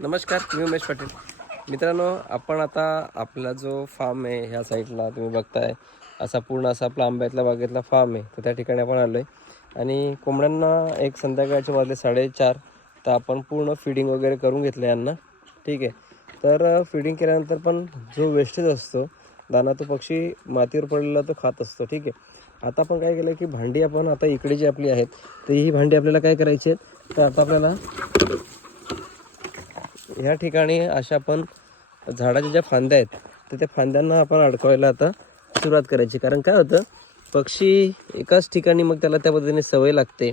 नमस्कार मी उमेश पाटील. मित्रांनो आपण आता आपला जो फार्म आहे ह्या साईडला तुम्ही बघताय असा पूर्ण असा आपला आंब्यातला बागेतला फार्म आहे. तर त्या ठिकाणी आपण आलो आहे आणि कोंबड्यांना एक संध्याकाळचे वाजले साडेचार तर आपण पूर्ण फिडिंग वगैरे करून घेतलं यांना. ठीक आहे. तर फिडिंग केल्यानंतर पण जो वेस्टेज असतो दाना तो पक्षी मातीवर पडलेला तो खात असतो. ठीक आहे. आता आपण काय केलं की भांडी आपण आता इकडे जी आपली आहेत तर ही भांडी आपल्याला काय करायची आहेत? तर आता आपल्याला ह्या ठिकाणी अशा आपण झाडाच्या ज्या फांद्या आहेत तर त्या फांद्यांना आपण अडकवायला आता सुरुवात करायची. कारण काय होतं पक्षी एकाच ठिकाणी मग त्याला त्या पद्धतीने सवय लागते.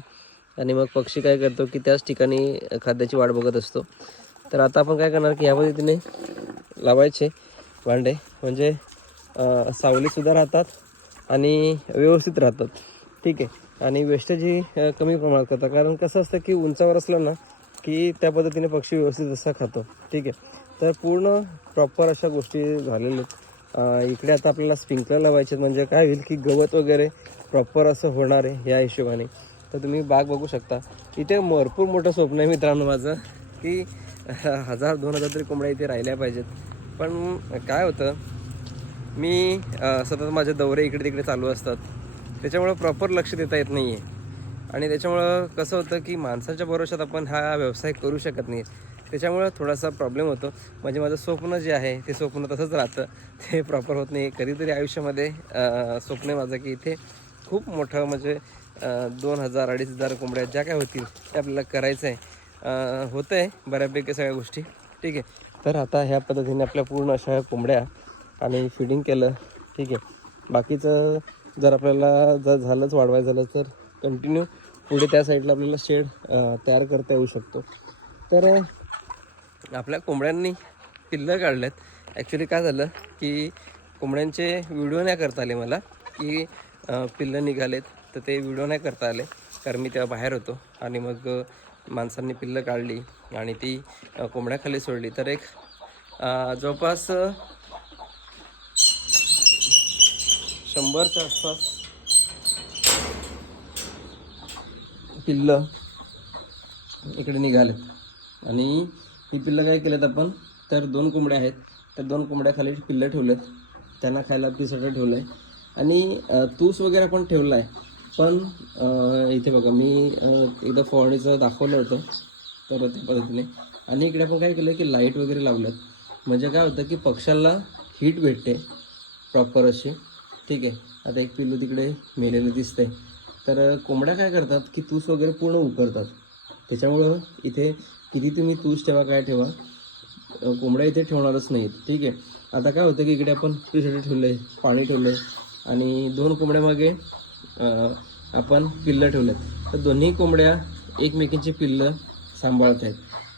आणि मग पक्षी काय करतो की त्याच ठिकाणी खाद्याची वाट बघत असतो. तर आता आपण काय करणार की ह्या पद्धतीने लावायचे भांडे. म्हणजे सावलीसुद्धा राहतात आणि व्यवस्थित राहतात. ठीक आहे. आणि वेस्टेजही कमी प्रमाणात करतात. कारण कसं असतं की उंचावर असलं ना की त्या पद्धतीने पक्षी व्यवस्थित असा खातो. ठीक आहे. तर पूर्ण प्रॉपर अशा गोष्टी झालेल्या आहेत. इकडे आता आपल्याला स्प्रिंकलर लावायचे आहेत. म्हणजे काय होईल की गवत वगैरे प्रॉपर असं होणार आहे या हिशोबाने. तर तुम्ही बाग बघू शकता. इथे भरपूर मोठं स्वप्न आहे मित्रांनो माझं की हजार दोन हजार तरी कोंबड्या इथे राहिल्या पाहिजेत. पण काय होतं मी सतत माझे दौरे इकडे तिकडे चालू असतात. त्याच्यामुळं प्रॉपर लक्ष देता येत नाही आहे आणि त्याच्यामुळं कसं होतं की माणसाच्या भरोशात आपण हा व्यवसाय करू शकत नाही. त्याच्यामुळं थोडासा प्रॉब्लेम होतो. म्हणजे माझं स्वप्न जे आहे ते स्वप्न तसंच राहतं. ते प्रॉपर होत नाही. कधीतरी आयुष्यामध्ये स्वप्न आहे माझं की इथे खूप मोठं म्हणजे दोन हजार अडीच हजार कोंबड्या ज्या काय होतील ते आपल्याला करायचं आहे होतं आहे बऱ्यापैकी सगळ्या गोष्टी. ठीक आहे. तर आता ह्या पद्धतीने आपल्या पूर्ण अशा कोंबड्या आणि फिडिंग केलं. ठीक आहे. बाकीचं जर आपल्याला जर झालंच वाढवायचं झालं तर कंटिन्यू पुढे त्या साईडला आपल्याला शेड तयार करता येऊ शकतो. तर आपल्या कोंबड्यांनी पिल्लं काढल्यात. ॲक्च्युली काय झालं की कोंबड्यांचे व्हिडिओ नाही करता आले मला की पिल्लं निघालेत. तर ते व्हिडिओ नाही करता आले. कारण मी तेव्हा बाहेर होतो आणि मग माणसांनी पिल्लं काढली आणि ती कोंबड्याखाली सोडली. तर एक जवळपास शंभरच्या आसपास पिल्लं. इकडे निघालेत आणि ही पिल्लं काय केलेत आपण? तर दोन कोंबड्या आहेत. त्या दोन कोंबड्याखाली पिल्लं ठेवलेत. त्यांना खायला पिसटं ठेवलं आहे आणि तूस वगैरे पण ठेवला आहे पण इथे बघा मी एकदा फवारणीचं दाखवलं होतं. तर त्या पद्धतीने. आणि इकडे आपण काय केलं की लाइट वगैरे लावल्यात. म्हणजे काय होतं की पक्ष्याला हीट भेटते. प्रॉपर अशी. ठीक आहे. आता एक पिल्लू तिकडे मेलेलं दिसतंय. तर कोंबड्या काय करतात की तूस वगैरे पूर्ण उकरतात. त्याच्यामुळं इथे किती तुम्ही तूस ठेवा काय ठेवा कोंबड्या इथे ठेवणारच नाहीत. ठीक आहे? आता काय होतं की इकडे आपण पिसाठी ठेवलं आहे पाणी ठेवलं आहे आणि दोन कोंबड्यामागे आपण पिल्लं ठेवलं आहे तर दोन्ही कोंबड्या एकमेकींची पिल्लं सांभाळत आहेत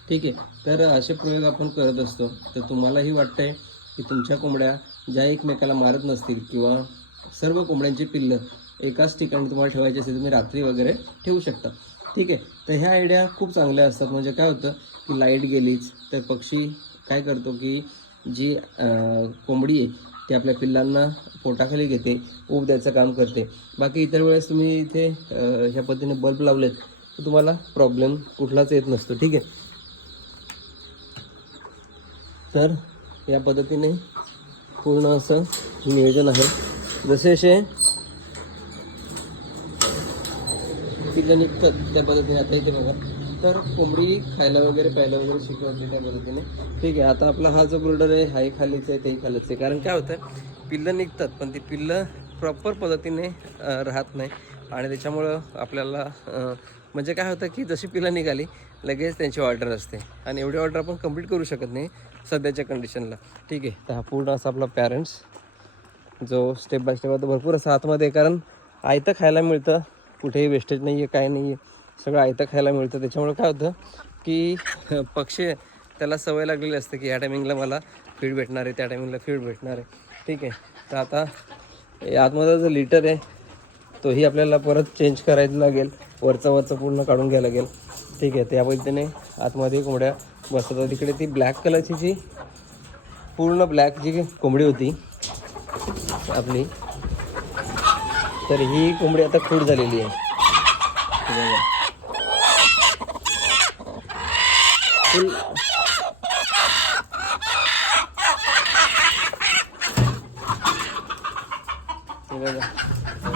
ठीक आहे? तर असे प्रयोग आपण करत असतो. तर तुम्हालाही वाटतं आहे की तुमच्या कोंबड्या ज्या एकमेकाला मारत नसतील किंवा सर्व कोंबड्यांची पिल्लं एकाच ठिकाणी तुम्हाला ठेवायची असेल तुम्ही रात्री वगैरे ठेवू शकता. ठीक आहे? तर ह्या आयडिया खूप चांगल्या असतात. म्हणजे काय होतं की लाइट गेलीच तर पक्षी काय करतो की जी कोंबडी आहे ती आपल्या पिल्लांना पोटाखाली घेते ऊब द्यायचं काम करते. बाकी इतर वेळेस तुम्ही इथे ह्या पद्धतीने बल्ब लावलेत तर तुम्हाला प्रॉब्लेम कुठलाच येत नसतो. ठीक आहे? तर या पद्धतीने पूर्ण असं नियोजन आहे. जसे असे पिल्लं निघतात त्या पद्धतीने आता इथे बघा. तर कोंबडी खायला वगैरे प्यायला वगैरे शिकवते त्या पद्धतीने. ठीक आहे आता आपला हा जो ब्रुडर आहे हाही खालीच आहे तेही खालीच आहे. कारण काय होतं पिल्लं निघतात पण ती पिल्लं प्रॉपर पद्धतीने राहत नाही. आणि त्याच्यामुळं आपल्याला म्हणजे काय होतं की जशी पिल्लं निघाली लगेच त्यांची ऑर्डर असते. आणि एवढी ऑर्डर आपण कंप्लीट करू शकत नाही सध्याच्या कंडिशनला ठीक आहे तर हा पूर्ण असा आपला पॅरेंट्स जो स्टेप बाय स्टेप आता भरपूर असा आतमध्ये कारण आयतं खायला मिळतं कुठेही वेस्टेज नाही आहे काय नाही आहे सगळं आयतं खायला मिळतं. त्याच्यामुळे काय होतं की पक्षी त्याला सवय लागलेली असते की या टायमिंगला मला फीड भेटणार आहे त्या टायमिंगला फीड भेटणार आहे. ठीक आहे. तर आता आतमध्ये जो लिटर आहे तोही आपल्याला परत चेंज करायला लागेल. वरचं वरचं पूर्ण काढून घ्यायला लागेल. ठीक आहे. त्या पद्धतीने आतमध्ये कोंबड्या बसतात. तिकडे ती ब्लॅक कलरची जी पूर्ण ब्लॅक जी कोंबडी होती आपली तर ही कोंबडी आता खूड झालेली आहे.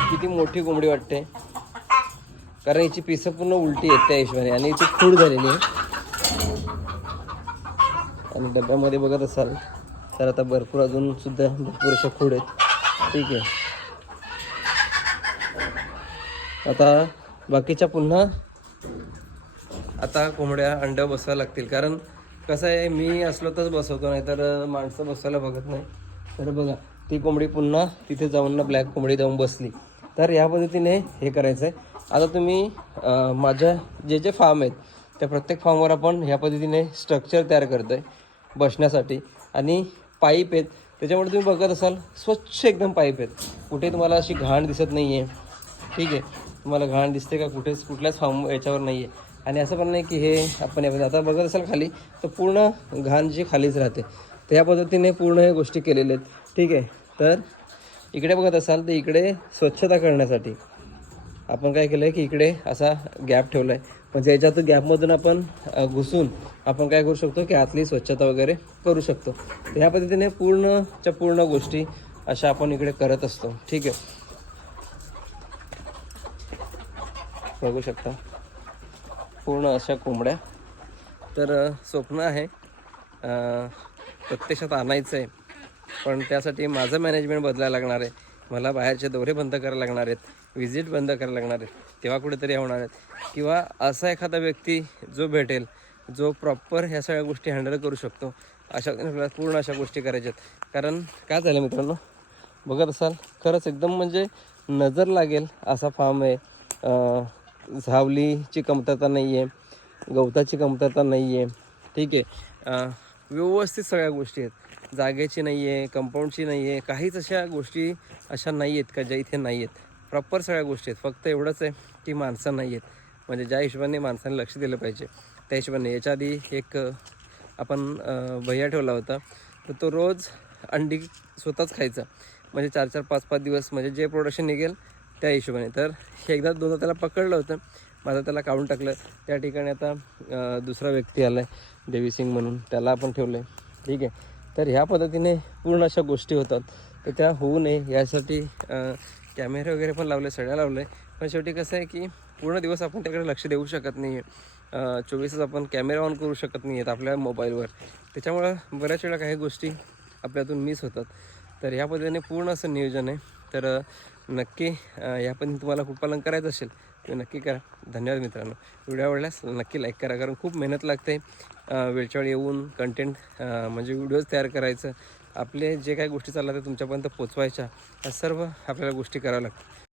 किती मोठी कोंबडी वाटते. कारण हिची पिसं पूर्ण उलटी आहेत त्या हिशोबाने आणि हिची खूड झालेली आहे. आणि डब्यामध्ये बघत असाल तर आता भरपूर अजून सुद्धा भरपूर अशा खूड आहेत. ठीक आहे. आता बाकीच्या पुन्हा आता कोंबड्या अंड बसवायला लागतील. कारण कसं आहे मी असलो तर बसवतो नाही तर माणसं बसवायला बघत नाही. तर बघा ती कोंबडी पुन्हा तिथे जाऊन ना ब्लॅक कोंबडी जाऊन बसली. तर या पद्धतीने हे करायचं आहे आता तुम्ही माझ्या जे जे फार्म आहेत त्या प्रत्येक फार्मवर आपण ह्या पद्धतीने स्ट्रक्चर तयार करतो आहे बसण्यासाठी. आणि पाईप आहेत त्याच्यामुळे तुम्ही बघत असाल स्वच्छ एकदम पाईप आहेत. कुठे तुम्हाला अशी घाण दिसत नाही आहे ठीक आहे? तुम्हाला घाण दिसते का कुठेच कुठल्याच फार्म याच्यावर नाही आहे आणि असं पण नाही की हे आपण यामध्ये आता बघत असाल खाली तर पूर्ण घाण जी खालीच राहते. तर ह्या पद्धतीने पूर्ण हे गोष्टी केलेल्या आहेत. ठीक आहे? तर इकडे बघत असाल तर इकडे स्वच्छता करण्यासाठी आपण काय केलं आहे की इकडे असा गॅप ठेवला आहे म्हणजे याच्यात गॅपमधून आपण घुसून आपण काय करू शकतो की आतली स्वच्छता वगैरे करू शकतो. तर ह्या पद्धतीने पूर्णच्या पूर्ण गोष्टी अशा आपण इकडे करत असतो. ठीक आहे? बघू शकता. पूर्ण अशा कोंबड्या. तर स्वप्न आहे प्रत्यक्षात आणायचं आहे पण त्यासाठी माझं मॅनेजमेंट बदलायला लागणार आहे. मला बाहेरचे दौरे बंद करायला लागणार आहेत व्हिजिट बंद करायला लागणार आहेत तेव्हा कुठेतरी होणार आहेत. किंवा असा एखादा व्यक्ती जो भेटेल जो प्रॉपर ह्या सगळ्या गोष्टी हँडल करू शकतो अशा पूर्ण अशा गोष्टी करायच्या आहेत कारण काय झालं मित्रांनो? बघत असाल खरंच एकदम म्हणजे नजर लागेल असा फार्म आहे. झावलीची कमतरता नाही आहे गवताची कमतरता नाही आहे ठीक आहे. व्यवस्थित सगळ्या गोष्टी आहेत. जागेची नाही आहे कंपाऊंडची नाही आहे काहीच अशा गोष्टी अशा नाही आहेत का ज्या इथे नाही आहेत प्रॉपर सगळ्या गोष्टी आहेत. फक्त एवढंच आहे की माणसं नाही आहेत म्हणजे ज्या हिशोबाने माणसाने लक्ष दिलं पाहिजे त्या हिशोबाने. याच्या आधी एक आपण भैया ठेवला होता. तर तो रोज अंडी स्वतःच खायचा. म्हणजे चार चार पाच पाच दिवस म्हणजे जे प्रोडक्शन निघेल त्या हिशोबाने. तर हे एकदा दोनदा त्याला पकडलं होतं. माझं त्याला काढून टाकलं. त्या ठिकाणी आता दुसरा व्यक्ती आला आहे देवी सिंग म्हणून. त्याला आपण ठेवलं आहे ठीक आहे. तर ह्या पद्धतीने पूर्ण अशा गोष्टी होतात. तर त्या होऊ नये यासाठी कॅमेरे वगैरे पण लावले सगळ्या लावले. पण शेवटी कसं आहे की पूर्ण दिवस आपण त्याकडे लक्ष देऊ शकत नाही आहे चोवीस आपण कॅमेरा ऑन करू शकत नाही आहेत आपल्या मोबाईलवर त्याच्यामुळं बऱ्याच वेळा काही गोष्टी आपल्यातून मिस होतात. तर ह्या पद्धतीने पूर्ण असं नियोजन आहे. तर नक्की या पद्धतीने तुम्हाला कुक्पालन करायचं असेल ते नक्की करा. धन्यवाद मित्रांनो. व्हिडिओ आवडल्यास नक्की लाईक करा कारण खूप मेहनत लागते वेळच्या वेळी येऊन कंटेंट म्हणजे व्हिडिओज तयार करायचं. आपले जे काही गोष्टी चालल्या त्या तुमच्यापर्यंत पोचवायच्या या सर्व आपल्याला गोष्टी कराव्या लागतात.